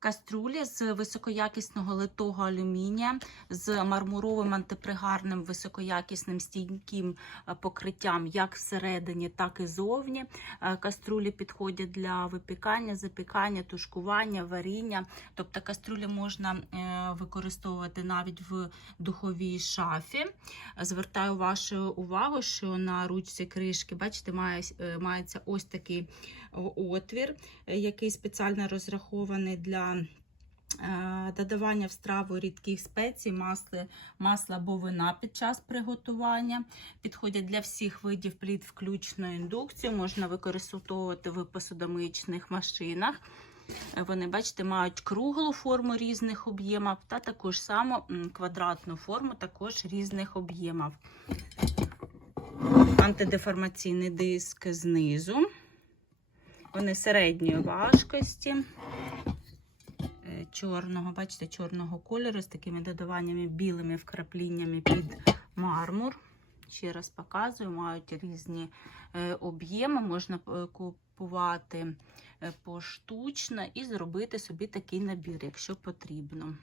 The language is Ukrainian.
Каструлі з високоякісного литого алюмінія з мармуровим антипригарним високоякісним стійким е, покриттям як всередині, так і зовні. Е, Каструлі підходять для випікання, запікання, тушкування, варіння. Тобто каструлі можна е, використовувати навіть в духовій шафі. Звертаю вашу увагу, що на ручці кришки, бачите, має, мається ось такий отвір, який спеціально розрахований для е, додавання в страву рідких спецій, масли, масла або вина під час приготування. Підходять для всіх видів плід, включно індукцію. Можна використовувати в посудомиючних машинах. Е, Вони, бачите, мають круглу форму різних об'ємів та також само м, квадратну форму також різних об'ємів. Антидеформаційний диск знизу. Вони середньої важкості. Чорного, бачите, чорного кольору з такими додаваннями білими вкрапліннями під мармур. Ще раз показую, мають різні е, об'єми, можна е, купувати е, поштучно і зробити собі такий набір, якщо потрібно.